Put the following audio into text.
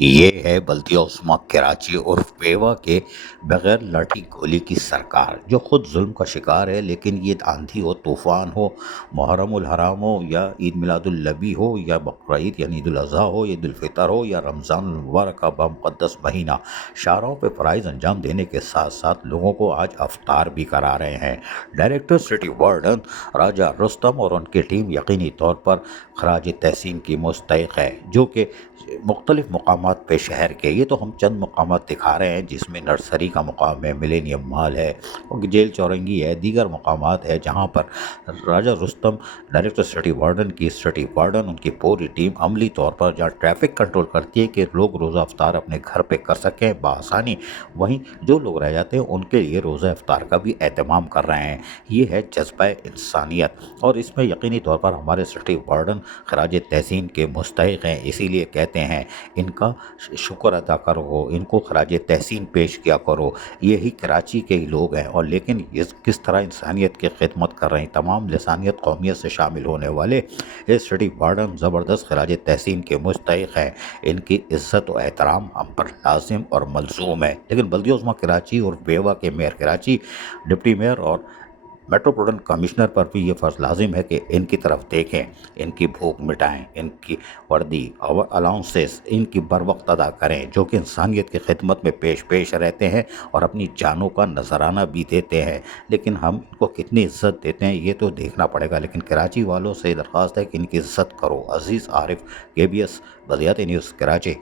یہ ہے بلدیہ عظمیٰ کراچی عرف پیوا کے بغیر لاٹھی گولی کی سرکار، جو خود ظلم کا شکار ہے، لیکن یہ آندھی ہو، طوفان ہو، محرم الحرام ہو، یا عید میلاد النبی ہو، یا بقرعید یعنی عید الاضحیٰ ہو، عید الفطر ہو، یا رمضان المبارک کا بامقدس مہینہ، شاہراہوں پہ فرائض انجام دینے کے ساتھ ساتھ لوگوں کو آج افطار بھی کرا رہے ہیں۔ ڈائریکٹر سٹی وارڈن راجہ رستم اور ان کی ٹیم یقینی طور پر خراج تحسین کی مستحق ہے، جو کہ مختلف مقامات پہ شہر کے، یہ تو ہم چند مقامات دکھا رہے ہیں، جس میں نرسری کا مقام ہے، ملینیم مال ہے، اور جیل چورنگی ہے، دیگر مقامات ہے جہاں پر راجہ رستم ڈائریکٹر سٹی وارڈن کی سٹی وارڈن ان کی پوری ٹیم عملی طور پر جہاں ٹریفک کنٹرول کرتی ہے کہ لوگ روزہ افطار اپنے گھر پہ کر سکیں بآسانی، وہیں جو لوگ رہ جاتے ہیں ان کے لیے روزہ افطار کا بھی اہتمام کر رہے ہیں۔ یہ ہے جذبہ انسانیت، اور اس میں یقینی طور پر ہمارے سٹی وارڈن خراج تحسین کے مستحق ہیں، اسی لیے کہتے ہیں ان کا شکر ادا کرو، ان کو خراج تحسین پیش کیا کرو۔ یہی کراچی کے ہی لوگ ہیں، اور لیکن کس طرح انسانیت کی خدمت کر رہے ہیں، تمام لسانیت قومیت سے شامل ہونے والے یہ سٹی وارڈن زبردست خراج تحسین کے مستحق ہیں۔ ان کی عزت و احترام ہم پر لازم اور ملزوم ہے۔ لیکن بلدیہ عظمیٰ کراچی اور بیوا کے میئر کراچی، ڈپٹی میئر اور میٹروپولیٹن کمشنر پر بھی یہ فرض لازم ہے کہ ان کی طرف دیکھیں، ان کی بھوک مٹائیں، ان کی وردی اور الاؤنسز ان کی بر وقت ادا کریں، جو کہ انسانیت کی خدمت میں پیش رہتے ہیں اور اپنی جانوں کا نذرانہ بھی دیتے ہیں۔ لیکن ہم ان کو کتنی عزت دیتے ہیں یہ تو دیکھنا پڑے گا، لیکن کراچی والوں سے درخواست ہے کہ ان کی عزت کرو۔ عزیز عارف، KBS بلدیاتی نیوز، کراچی۔